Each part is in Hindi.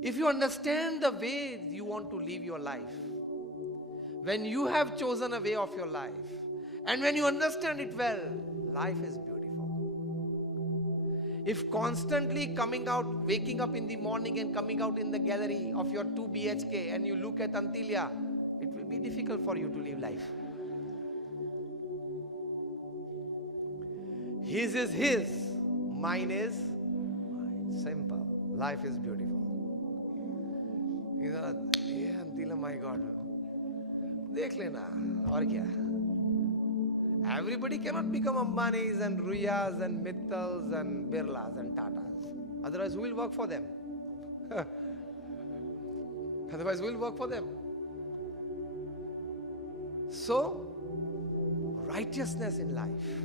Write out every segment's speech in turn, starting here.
If you understand the way you want to live your life, when you have chosen a way of your life, and when you understand it well, life is beautiful. If constantly coming out, waking up in the morning and coming out in the gallery of your 2 BHK and you look at Antilia, it will be difficult for you to live life. His is his, mine is mine. Simple. Life is beautiful. ये Antila, my God. देख लेना और क्या. Everybody cannot become Ambanis and Ruyas and Mittals and Birlas and Tatas. Otherwise, who will work for them? Otherwise, who will work for them? So, righteousness in life,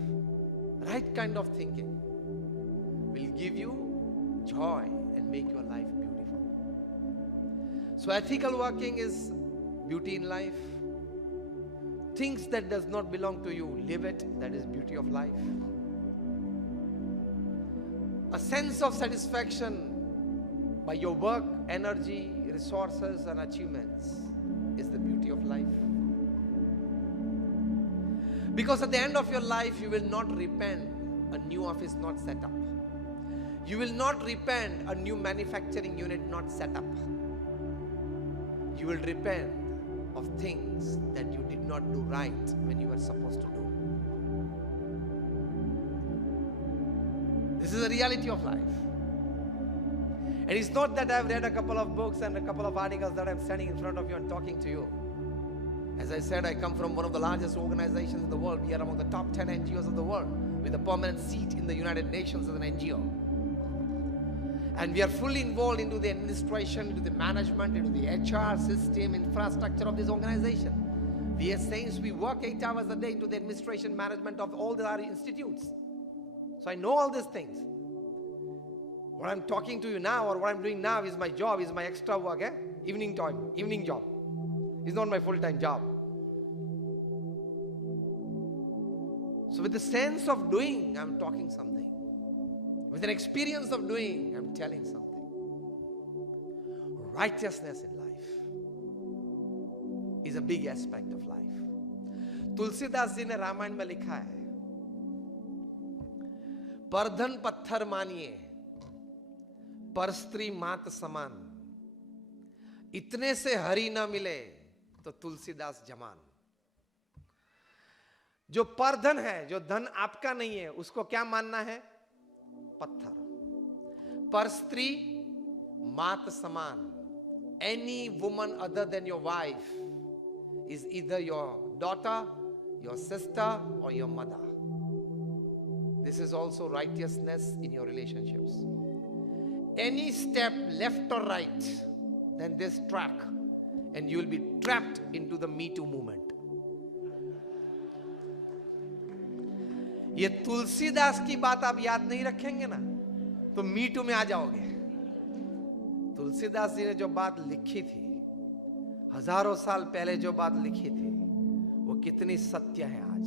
right kind of thinking, will give you joy and make your life beautiful. So, ethical working is beauty in life. Things that does not belong to you, live it. That is beauty of life. A sense of satisfaction by your work, energy, resources and achievements is the beauty of life. Because at the end of your life, you will not repent a new office not set up. You will not repent a new manufacturing unit not set up. You will repent of things that you did not do right when you were supposed to do. This is the reality of life. And it's not that I've read a couple of books and a couple of articles that I'm standing in front of you and talking to you. As I said, I come from one of the largest organizations in the world. We are among the top 10 NGOs of the world with a permanent seat in the United Nations as an NGO. And we are fully involved into the administration, into the management, into the HR system, infrastructure of this organization. We as saints, we work 8 hours a day into the administration, management of all the institutes. So I know all these things. What I'm talking to you now or what I'm doing now is my job, is my extra work, evening time, evening job. It's not my full-time job. So with the sense of doing, I'm talking something. With an experience of doing, I'm telling something. Righteousness in life is a big aspect of life. Tulsidas ji ने रामायण में लिखा है, परधन पत्थर मानिए, पर स्त्री मात समान, इतने से हरि ना मिले तो तुलसीदास जमान. जो परधन है, जो धन आपका नहीं है, उसको क्या मानना है? पत्थर. पर स्त्री मात समान. Any woman other than your wife is either your daughter, your sister, or your mother. This is also righteousness in your relationships. Any step left or right than this track, and you will be trapped into the Me Too movement. ये तुलसीदास की बात आप याद नहीं रखेंगे ना, तो मी टू में आ जाओगे. तुलसीदास जी ने जो बात लिखी थी, हजारों साल पहले जो बात लिखी थी, वो कितनी सत्य है आज.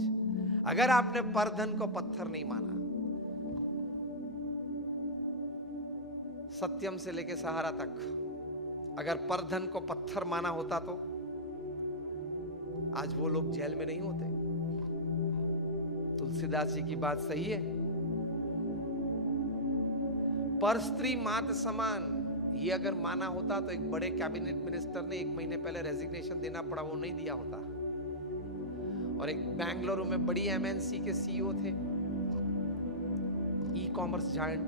अगर आपने परधन को पत्थर नहीं माना, सत्यम से लेके सहारा तक, अगर परधन को पत्थर माना होता तो आज वो लोग जेल में नहीं होते. तुलसीदास जी की बात सही है. पर स्त्री मात समान, ये अगर माना होता तो एक बड़े कैबिनेट मिनिस्टर ने 1 महीने पहले रेजिग्नेशन देना पड़ा, वो नहीं दिया होता. और एक बेंगलुरु में बड़ी एमएनसी के सीईओ थे, ई कॉमर्स जायंट,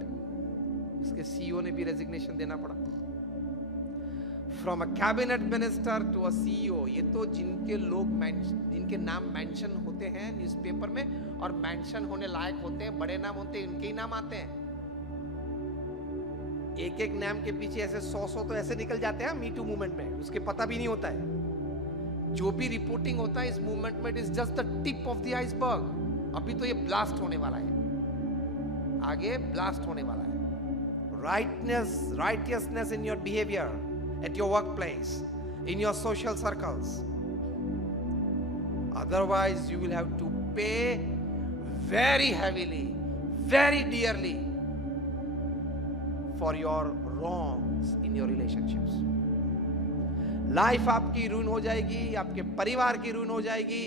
उसके सीईओ ने भी रेजिग्नेशन देना पड़ा. From a cabinet minister to a CEO, ये तो जिनके लोग जिनके नाम मेंशन होते हैं न्यूज़पेपर में और मेंशन होने लायक होते हैं, बड़े नाम होते हैं, इनके ही नाम आते हैं. एक एक नाम के पीछे ऐसे 100 तो ऐसे निकल जाते हैं मी टू मूवमेंट में, उसके पता भी नहीं होता है. जो भी रिपोर्टिंग होता है इस मूवमेंट में, it is just the tip of the iceberg. अभी तो ये ब्लास्ट होने वाला है, आगे ब्लास्ट होने वाला है. righteousness in your behavior at your workplace, in your social circles. Otherwise you will have to pay very heavily, very dearly for your wrongs in your relationships. Life आपकी रूइन हो जाएगी, आपके परिवार की रूइन हो जाएगी,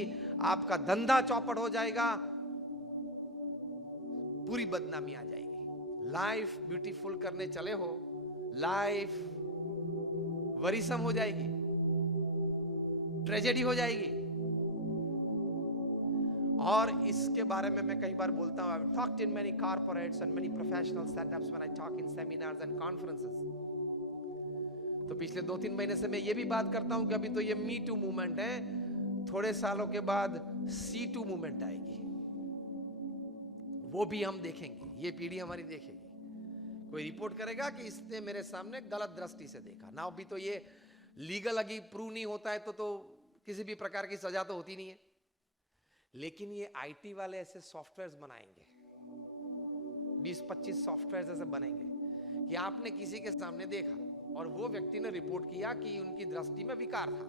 आपका धंधा चौपट हो जाएगा, पूरी बदनामी आ जाएगी. लाइफ ब्यूटीफुल करने चले हो, लाइफ वरीसम हो जाएगी, ट्रेजेडी हो जाएगी. और इसके बारे में मैं कई बार बोलता हूं. I've talked in many corporates and many professional setups when I talk in seminars and conferences. तो पिछले 2-3 महीने से मैं ये भी बात करता हूं कि अभी तो ये मी टू मूवमेंट है, थोड़े सालों के बाद सी टू मूवमेंट आएगी. वो भी हम देखेंगे, ये पीढ़ी हमारी देखेगी. कोई रिपोर्ट करेगा कि इसने मेरे सामने गलत दृष्टि से देखा ना. अभी तो ये लीगल अगी प्रूव नहीं होता है तो किसी भी प्रकार की सजा तो होती नहीं है. लेकिन ये आईटी वाले ऐसे सॉफ्टवेयर्स बनाएंगे, 20-25 सॉफ्टवेयर्स ऐसे बनेंगे कि आपने किसी के सामने देखा और वो व्यक्ति ने रिपोर्ट किया कि उनकी दृष्टि में विकार था,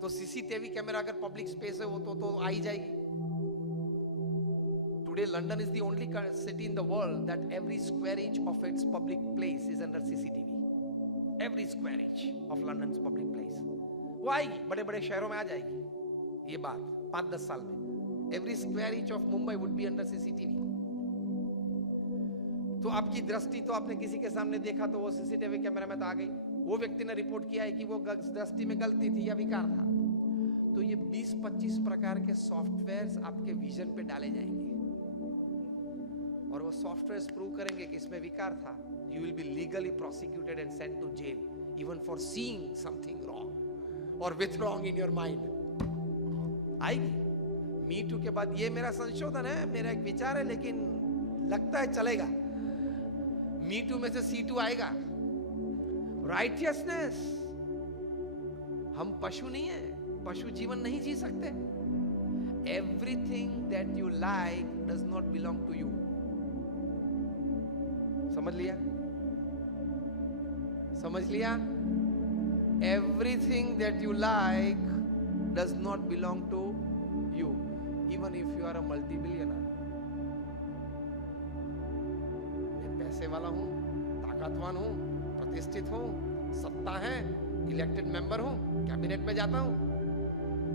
तो सीसीटीवी कैमरा अगर पब्लिक स्पेस है वो तो आई जाएगी. Today London is the only city in the world that every square inch of its public place is under CCTV. Every square inch of London public place वो आएगी, बड़े बड़े शहरों में आ जाएगी ये बात 5-10 साल में. Every square inch of Mumbai would be under CCTV. तो आपकी दृष्टि तो आपने किसी के सामने देखा तो वो सीसीटीवी कैमरा में तो आ गई. वो व्यक्ति ने रिपोर्ट किया है कि वो दृष्टि में गलती थी या विकार था. तो ये 20-25 प्रकार के सॉफ्टवेयर्स आपके विजन पे डाले जाएंगे और वो सॉफ्टवेयर्स प्रूव करेंगे कि इसमें विकार था. You will be legally prosecuted and sent to jail even for seeing something wrong or with wrong in your mind. आएगी. मी टू के बाद ये मेरा संशोधन है, मेरा एक विचार है, लेकिन लगता है चलेगा. मी टू में से सी टू आएगा. राइटियसनेस. हम पशु नहीं है, पशु जीवन नहीं जी सकते. Everything that you like does not belong to you. समझ लिया? समझ लिया? Everything that you like does not belong to you, even if you are a multi-billionaire. मैं पैसे वाला हूं, ताकतवान हूं, प्रतिष्ठित हूं, सत्ता है, इलेक्टेड मेंबर हूं, कैबिनेट में जाता हूं.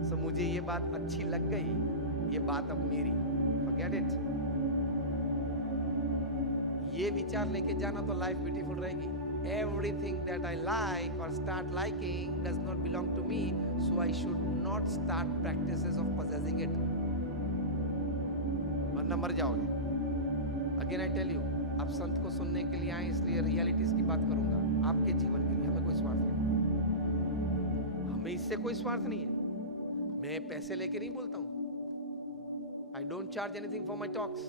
सो मुझे ये बात अच्छी लग गई, ये बात अब मेरी. Forget it. ये विचार लेके जाना तो लाइफ ब्यूटीफुल रहेगी. Everything that I like or start liking does not belong to me, so I should not start practices of possessing it. वरना मर जाओगे. Again I tell you, आप संत को सुनने के लिए आए, इसलिए रियलिटीज की बात करूंगा. आपके जीवन के लिए हमें कोई स्वार्थ नहीं, हमें इससे कोई स्वार्थ नहीं है. मैं पैसे लेके नहीं बोलता हूं. I don't charge anything for my talks.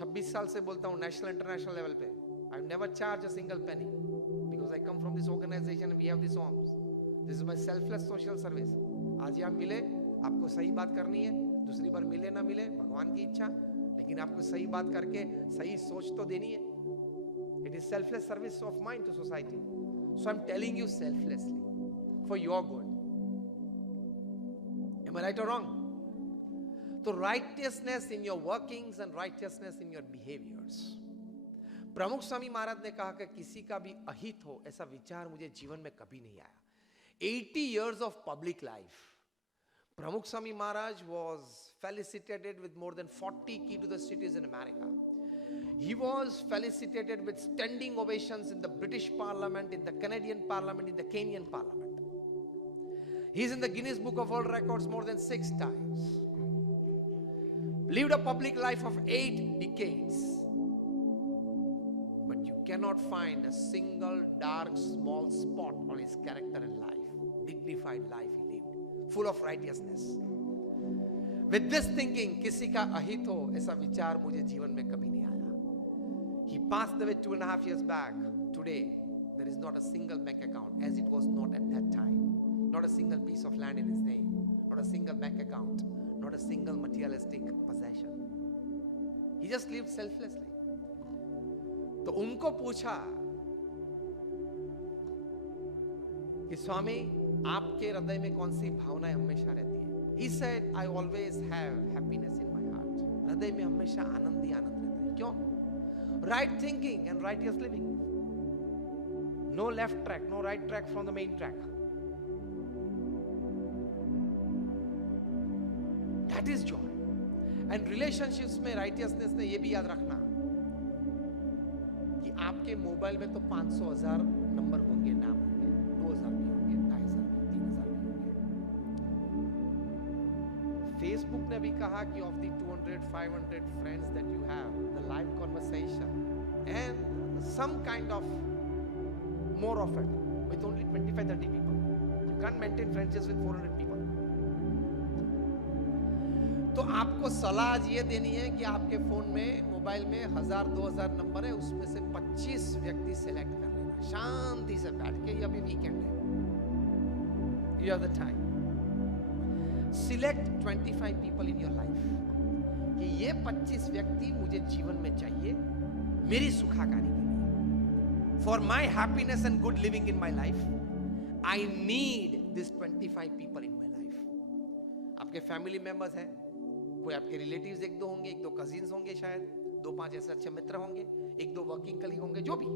26 साल से बोलता हूं नेशनल इंटरनेशनल लेवल पे. I've never charged a single penny because I come from this organization and we have these homes. This is my selfless social service. आज ही आप मिले, आपको सही बात करनी है, दूसरी बार मिले ना मिले भगवान की इच्छा, लेकिन आपको सही बात करके सही सोच तो देनी है. It is selfless service of mine to society. So I'm telling you selflessly for your good. Am I right or wrong? So righteousness in your workings and righteousness in your behaviors. प्रमुख स्वामी महाराज ने कहा कि किसी का भी अहित हो ऐसा विचार मुझे जीवन में कभी नहीं आया. 80 years of public life. प्रमुख Swami Maharaj was felicitated with more than 40 key to the cities in America. He was felicitated with standing ovations in the British Parliament, in the Canadian Parliament, in the Kenyan Parliament. He's in the Guinness Book of World Records more than 6 times. Lived a public life of 8 decades. Cannot find a single dark small spot on his character and life. Dignified life he lived, full of righteousness. With this thinking, किसी का अहित हो ऐसा विचार मुझे जीवन में कभी नहीं आया. He passed away 2.5 years back. Today, there is not a single bank account as it was not at that time. Not a single piece of land in his name. Not a single bank account. Not a single materialistic possession. He just lived selflessly. तो उनको पूछा कि स्वामी आपके हृदय में कौन सी भावनाएं हमेशा रहती है. He said, I always have happiness in my heart. हृदय में हमेशा आनंद ही आनंद रहता है. क्यों? Right thinking and righteous living. No left track, no right track from the main track. That is joy. And relationships में righteousness ने ये भी याद रखना कि आपके मोबाइल में तो 500,000 नंबर होंगे, नाम होंगे, 2,000 भी होंगे, 2,500 भी, 3,000 भी होंगे. फेसबुक ने भी कहा कि of the 200-500 friends that you have, the live conversation and some kind of more of it with only 25-30 people. You can't maintain friendships with 400 people. तो आपको सलाह आज ये देनी है कि आपके फोन में, मोबाइल में 1,000-2,000 नंबर है, उसमें से 25 व्यक्ति सिलेक्ट कर लेना, शांति से बैठ के. ये अभी वीकेंड है, you have the time. Select 25 people in your life कि ये 25 व्यक्ति मुझे जीवन में चाहिए मेरी सुखाकारी के लिए. For my happiness and good living in my life, I need these 25 people in my life. आपके फैमिली मेंबर्स हैं, कोई आपके रिलेटिव्स 1-2 होंगे, 1-2 कजिन्स होंगे, शायद 2-5 ऐसे अच्छे मित्र होंगे, 1-2 वर्किंग कलीग होंगे, जो भी.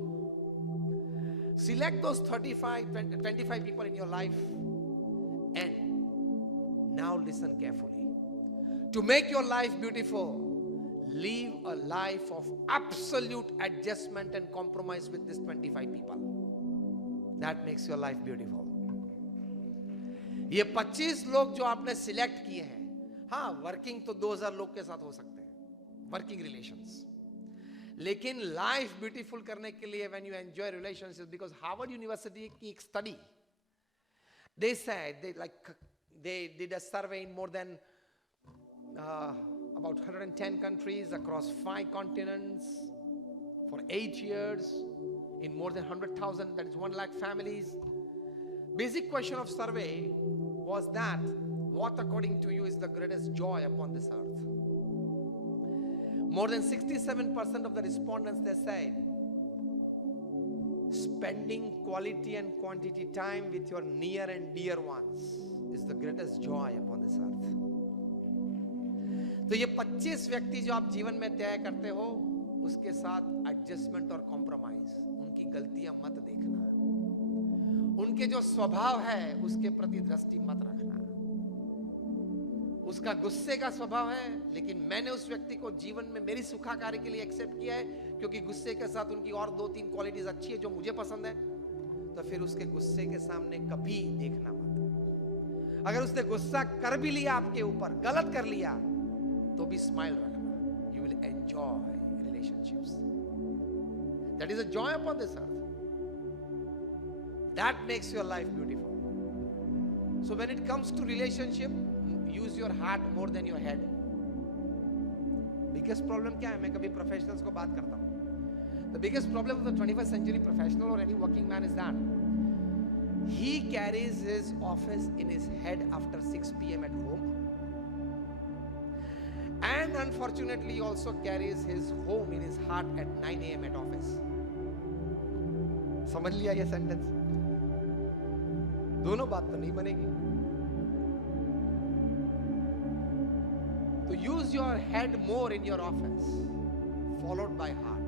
Select those 25 people in your life and now listen carefully. To make your life beautiful, live a life of absolute adjustment and compromise with these 25 people. That makes your life beautiful. ये 25 लोग जो आपने सिलेक्ट किए हैं, हाँ वर्किंग तो 2,000 लोग के साथ हो सकते हैं, वर्किंग रिलेशंस. लेकिन लाइफ ब्यूटीफुल करने के लिए when you enjoy relationship, because Harvard university की एक study, they said they did a survey in more than about 110 countries across 5 continents for 8 years in more than 100,000, that is 1 lakh families. Basic question of survey was that what according to you is the greatest joy upon this earth? More than 67% of the respondents, they said spending quality and quantity time with your near and dear ones is the greatest joy upon this earth. तो ये 25 व्यक्ति जो आप जीवन में तय करते हो, उसके साथ एडजस्टमेंट और कॉम्प्रोमाइज, उनकी गलतियां मत देखना, उनके जो स्वभाव है उसके प्रति दृष्टि मत रखना. उसका गुस्से का स्वभाव है, लेकिन मैंने उस व्यक्ति को जीवन में मेरी सुखाकारी के लिए एक्सेप्ट किया है, क्योंकि गुस्से के साथ उनकी और 2-3 क्वालिटीज अच्छी है जो मुझे पसंद है. तो फिर उसके गुस्से के सामने कभी देखना मत. अगर उसने गुस्सा कर भी लिया आपके ऊपर, गलत कर लिया, तो भी स्माइल रखना. You will enjoy relationships. That is a joy upon this earth. That makes your life beautiful. So when it comes to relationship, use your heart more than your head. Biggest problem क्या है? मैं कभी प्रोफेशनल्स को बात करता हूँ. The biggest problem of the 21st century professional or any working man is that he carries his office in his head after 6 p.m. at home, and unfortunately also carries his home in his heart at 9 a.m. at office. समझ लिया ये सेंटेंस? दोनों बात तो नहीं बनेगी. So use your head more in your office, followed by heart.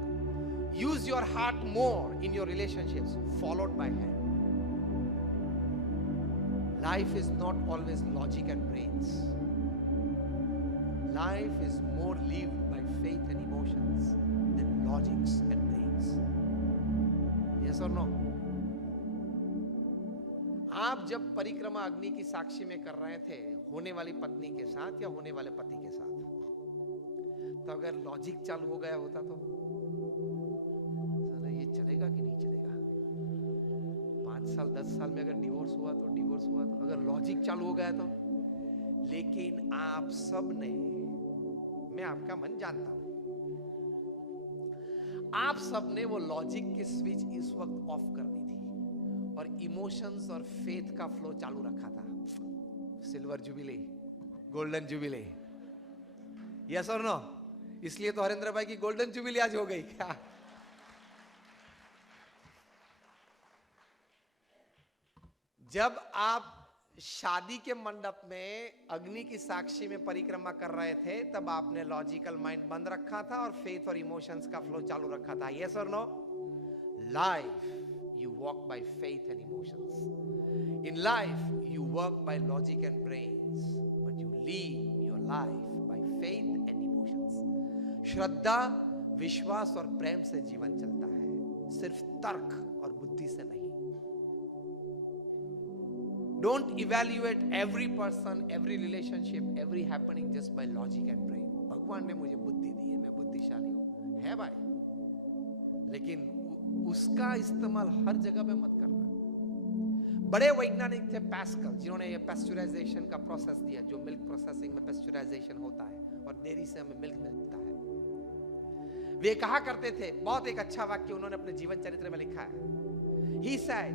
Use your heart more in your relationships, followed by head. Life is not always logic and brains. Life is more lived by faith and emotions than logics and brains. Yes or no? आप जब परिक्रमा अग्नि की साक्षी में कर रहे थे, होने वाली पत्नी के साथ या होने वाले पति के साथ, तो अगर लॉजिक चालू हो गया होता तो ये चलेगा कि नहीं चलेगा? 5 साल 10 साल में अगर डिवोर्स हुआ तो अगर लॉजिक चालू हो गया तो. लेकिन आप सब ने, मैं आपका मन जानता हूं, आप सब ने वो लॉजिक की स्विच इस वक्त ऑफ कर दी थी और इमोशंस और फेथ का फ्लो चालू रखा था. Silver jubilee, golden jubilee. Yes और नो? इसलिए तो हरेंद्र भाई की गोल्डन जुबिली आज हो गई. जब आप शादी के मंडप में अग्नि की साक्षी में परिक्रमा कर रहे थे, तब आपने लॉजिकल माइंड बंद रखा था और फेथ और इमोशंस का फ्लो चालू रखा था. यस और no? Life you walk by faith and emotions. In life, you work by logic and brains, but you live your life by faith and emotions. श्रद्धा, विश्वास और प्रेम से जीवन चलता है, सिर्फ तर्क और बुद्धि से नहीं. Don't evaluate every person, every relationship, every happening just by logic and brain. भगवान ने मुझे बुद्धि दी है, मैं बुद्धिशाली हूं, है भाई, लेकिन उसका इस्तेमाल हर जगह पे मत करना. बड़े वैज्ञानिक थे पैस्कल, जिन्होंने ये पेस्चराइजेशन का प्रोसेस दिया, जो मिल्क प्रोसेसिंग में पेस्चराइजेशन होता है और डेयरी से हमें मिल्क मिलता है. वे कहा करते थे, बहुत एक अच्छा वाक्य उन्होंने अपने जीवन चरित्र में लिखा है. He said,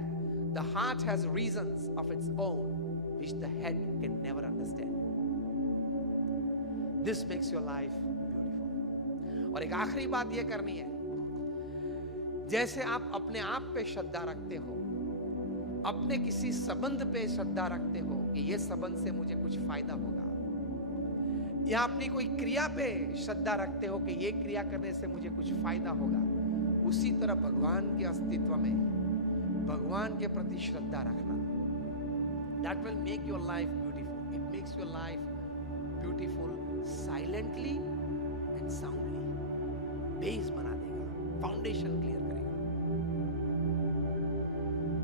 the heart has reasons of its own which the head can never understand. This makes your life beautiful. और एक आखिरी बात ये करनी है, जैसे आप अपने आप पे श्रद्धा रखते हो, अपने किसी संबंध पे श्रद्धा रखते हो कि ये संबंध से मुझे कुछ फायदा होगा, या अपनी कोई क्रिया पे श्रद्धा रखते हो कि ये क्रिया करने से मुझे कुछ फायदा होगा, उसी तरह भगवान के अस्तित्व में, भगवान के प्रति श्रद्धा रखना, that will make your life beautiful. It makes your life beautiful silently and soundly. Base बना देगा, फाउंडेशन क्लियर करेगा.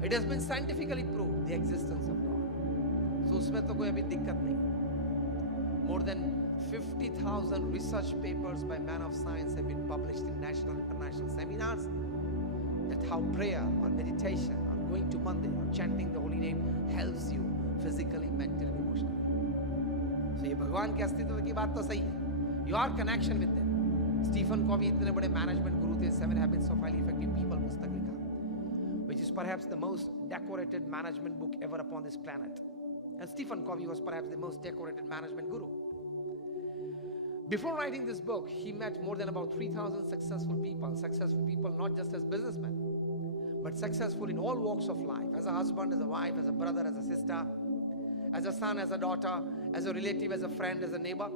It has been scientifically proved the existence of God. So उसमें तो कोई अभी दिक्कत नहीं. More than 50,000 research papers by men of science have been published in national and international seminars that how prayer or meditation or going to mandir or chanting the holy name helps you physically, mentally, and emotionally. So ये भगवान के अस्तित्व की बात तो सही है. Your connection with them. Stephen Covey इतने बड़े मैनेजमेंट गुरु थे, 7 Habits of Highly Effective People पुस्तक लिखा, which is perhaps the most decorated management book ever upon this planet. And Stephen Covey was perhaps the most decorated management guru. Before writing this book, he met more than about 3,000 successful people not just as businessmen, but successful in all walks of life, as a husband, as a wife, as a brother, as a sister, as a son, as a daughter, as a relative, as a friend, as a neighbor.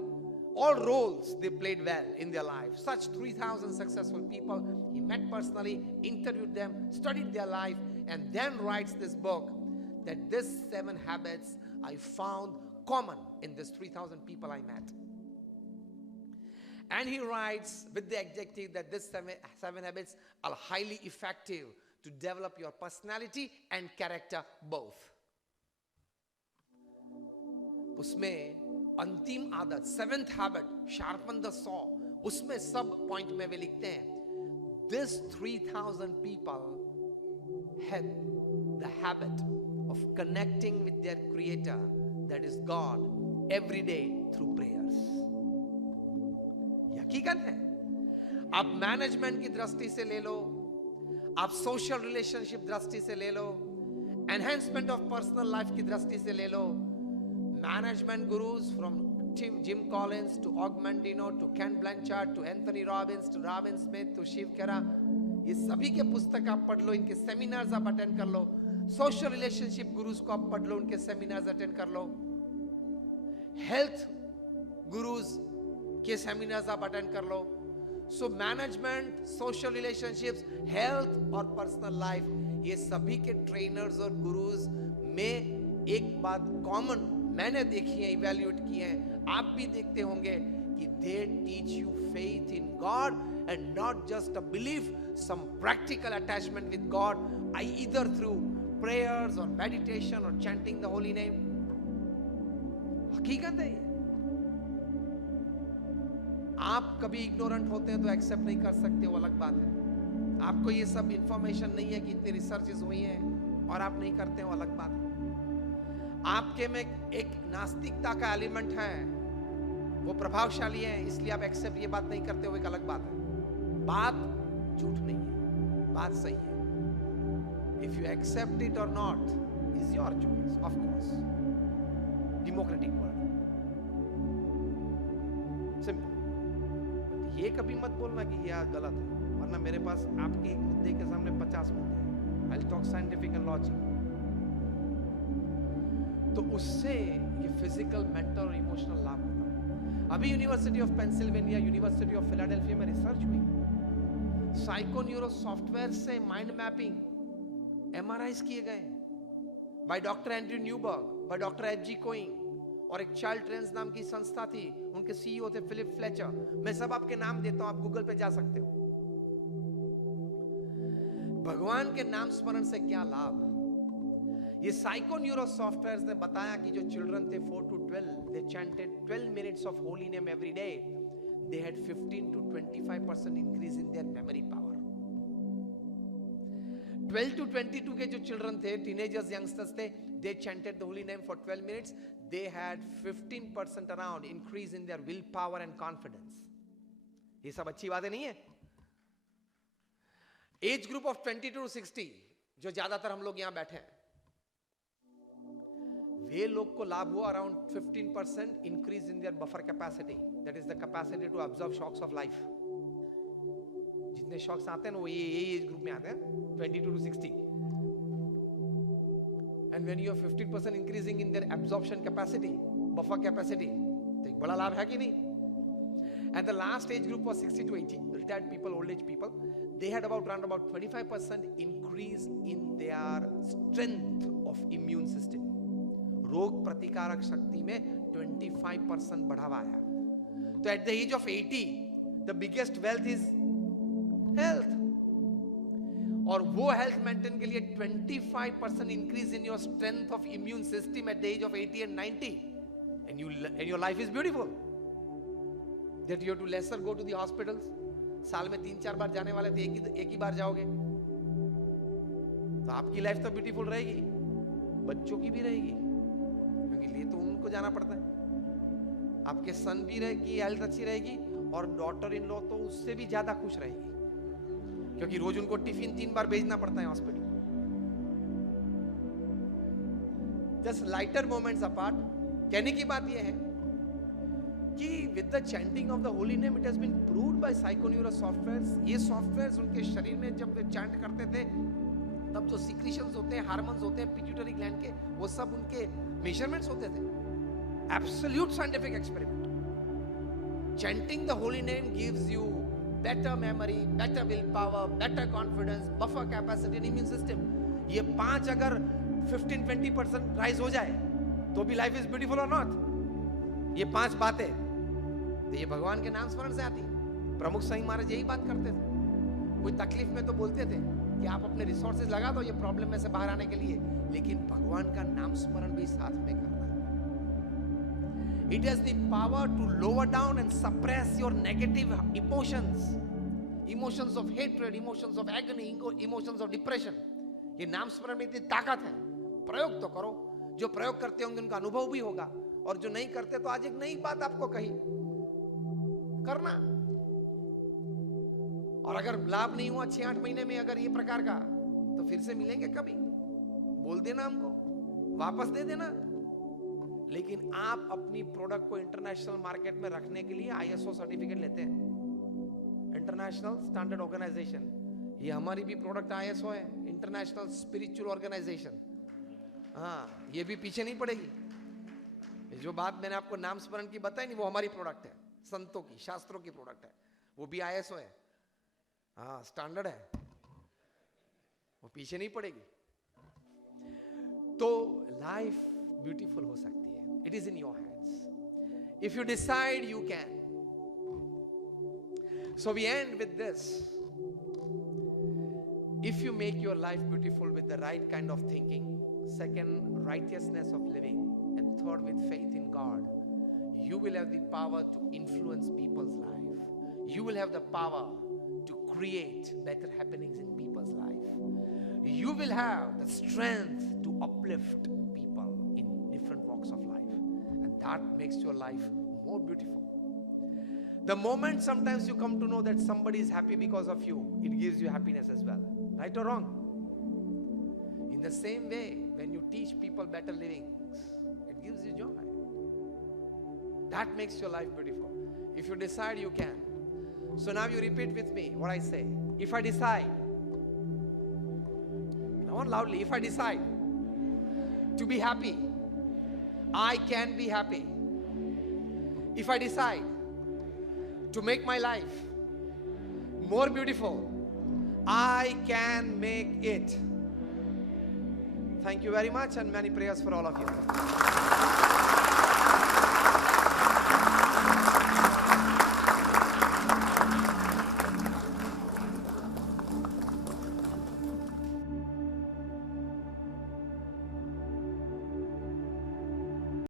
All roles they played well in their life. Such 3,000 successful people, he met personally, interviewed them, studied their life, and then writes this book that these 7 habits I found common in these 3,000 people I met. And he writes with the adjective that these 7 habits are highly effective to develop your personality and character both. उसमें अंतिम आदत, 7th habit, sharpen the saw, उसमें सब पॉइंट में वे लिखते हैं, these 3,000 people had the habit of connecting with their creator, that is God, every day through prayers. हकीकत है. आप मैनेजमेंट की दृष्टि से ले लो, आप सोशल रिलेशनशिप दृष्टि से ले लो, एनहेंसमेंट ऑफ पर्सनल लाइफ की दृष्टि से ले लो, management gurus from Jim Collins to Og Mandino to Ken Blanchard to Anthony Robbins to Robin Smith to Shiv Khera, ये सभी के पुस्तक आप पढ़ लो, इनके सेमिनार्स आप अटेंड कर लो, सोशल रिलेशनशिप गुरुज को आप पढ़ लो, उनके सेमिनार्स अटेंड कर लो, हेल्थ गुरुज के सेमिनार्स आप अटेंड कर लो. So management, social relationships, health और पर्सनल लाइफ, ये सभी के ट्रेनर्स और गुरुज में एक बात कॉमन मैंने देखी है, इवैल्यूएट किए हैं, आप भी देखते होंगे कि they teach you faith in God and not just a belief, some practical attachment with God, either through prayers or meditation or chanting the holy name. हकीकत है ये. आप कभी इग्नोरेंट होते हैं तो एक्सेप्ट नहीं कर सकते, वो अलग बात है. आपको ये सब इंफॉर्मेशन नहीं है कि इतनी रिसर्चेस हुई हैं और आप नहीं करते, वो अलग बात है. आपके में एक नास्तिकता का एलिमेंट है, वो प्रभावशाली है, इसलिए आप एक्सेप्ट ये बात नहीं करते, वो एक अलग बात है. बात झूठ नहीं है, बात सही है. इफ यू एक्सेप्ट इट और not is your choice, of course, democratic world, simple. ये कभी मत बोलना कि यह गलत है, वरना मेरे पास आपके एक मुद्दे के सामने 50 मुद्दे हैं. I will talk scientific and logic. तो उससे ये फिजिकल, मेंटल और इमोशनल लाभ होता है. अभी university of Pennsylvania, university of Philadelphia में रिसर्च हुई, साइको न्यूरो सॉफ्टवेयर से माइंड मैपिंग MRIs किए गए by doctor Andrew Newberg, by doctor H.G. कोइंग, और एक चाइल्ड ट्रेंड्स नाम की संस्था थी, उनके CEO थे फिलिप फ्लेचर। मैं सब आपके नाम देता हूं, आप गूगल पे जा सकते हो। भगवान के नाम स्मरण से क्या लाभ? ये साइको न्यूरो सॉफ्टवेयर्स ने बताया कि जो चिल्ड्रन थे 4 to 12, they chanted 12 minutes of holy name every day. They had 15 to 25% increase in their memory power. 12 to 22 के जो चिल्ड्रन थे, टीनेजर्स, यंगस्टर्स थे, they chanted the holy name for 12 minutes. They had 15% around increase in their will power and confidence. ये सब अच्छी बातें नहीं है? एज ग्रुप ऑफ 22 to 60, जो ज्यादातर हम लोग यहां बैठे हैं, वे लोग को लाभ हुआ around 15% increase in their buffer capacity, that is the capacity to observe shocks of life. जितने शॉक्स आते हैं ना वो ये एज ग्रुप में आते हैं, 22 to 60। And when you are 15% increasing in their absorption capacity, buffer capacity, तो एक बड़ा लाभ है कि नहीं? And the last age group was 60 to 80, retired people, old age people. They had around about 25% increase in their strength of immune system. रोग प्रतिकारक शक्ति में 25% बढ़ावा आया। तो at the age of 80, the biggest wealth is health. और वो हेल्थ मेंटेन के लिए 25% increase in your strength of immune system at the age of 80 and 90, and your life is beautiful. That you have to lesser go to the hospitals. साल में 3-4 बार जाने वाले थे, एक ही बार जाओगे, तो आपकी लाइफ तो ब्यूटीफुल रहेगी, बच्चों की भी रहेगी, क्योंकि लिए तो उनको जाना पड़ता है। आपके सन भी रहेगी, हेल्थ अच्छी रहेगी, और डॉटर इन लॉ तो उससे भी ज्यादा खुश रहेगी, क्योंकि रोज उनको टिफिन 3 बार भेजना पड़ता है hospital. Just lighter moments apart, कहने की बात यह है कि with the chanting of the holy name it has been proved by psychoneuro softwares. ये सॉफ्टवेयर्स उनके शरीर में जब वे चैंट करते थे, तब जो सीक्रेशंस होते हैं, हार्मोन्स होते हैं पिट्यूटरी ग्लैंड के, वो सब उनके मेजरमेंट्स होते थे। Absolute scientific experiment. Chanting the holy name gives you better memory, better will power, better confidence, buffer capacity and immune system. ये 5 अगर 15-20% राइज हो जाए तो भी लाइफ इज ब्यूटीफुल और नॉट? ये 5 बातें तो ये भगवान के नाम स्मरण से आती। प्रमुख स्वामी महाराज यही बात करते थे। कोई तकलीफ में तो बोलते थे कि आप अपने रिसोर्सेज लगा दो ये प्रॉब्लम में से बाहर आने के लिए, लेकिन भगवान का नाम स्मरण भी साथ में करना। It has the power to lower down and suppress your negative emotions, emotions of hatred, emotions of agony, emotions of depression. ये नाम स्मरण में इतनी ताकत है। प्रयोग तो करो, जो प्रयोग करते होंगे उनका अनुभव भी होगा, और जो नहीं करते तो आज एक नई बात आपको कही करना। और अगर लाभ नहीं हुआ 6-8 महीने में अगर ये प्रकार का, तो फिर से मिलेंगे कभी, बोल देना हमको, वापस दे देना। लेकिन आप अपनी प्रोडक्ट को इंटरनेशनल मार्केट में रखने के लिए ISO सर्टिफिकेट लेते हैं, इंटरनेशनल स्टैंडर्ड ऑर्गेनाइजेशन। ये हमारी भी प्रोडक्ट ISO है, इंटरनेशनल स्पिरिचुअल ऑर्गेनाइजेशन। हाँ, ये भी पीछे नहीं पड़ेगी। जो बात मैंने आपको नाम स्मरण की बताई नहीं, वो हमारी प्रोडक्ट है, संतों की, शास्त्रों की प्रोडक्ट है, वो भी ISO है। हाँ, स्टैंडर्ड है, वो पीछे नहीं पड़ेगी। तो लाइफ ब्यूटीफुल हो सकती है। It is in your hands. If you decide you can. So we end with this. If you make your life beautiful with the right kind of thinking, second, righteousness of living, and third, with faith in God, you will have the power to influence people's life. You will have the power to create better happenings in people's life. You will have the strength to uplift people in different walks of life. And that makes your life more beautiful. The moment sometimes you come to know that somebody is happy because of you, it gives you happiness as well. Right or wrong? In the same way, when you teach people better living, it gives you joy. That makes your life beautiful. If you decide, you can. So now you repeat with me what I say. If I decide, now on loudly, if I decide to be happy, I can be happy. If I decide to make my life more beautiful, I can make it. Thank you very much and many prayers for all of you.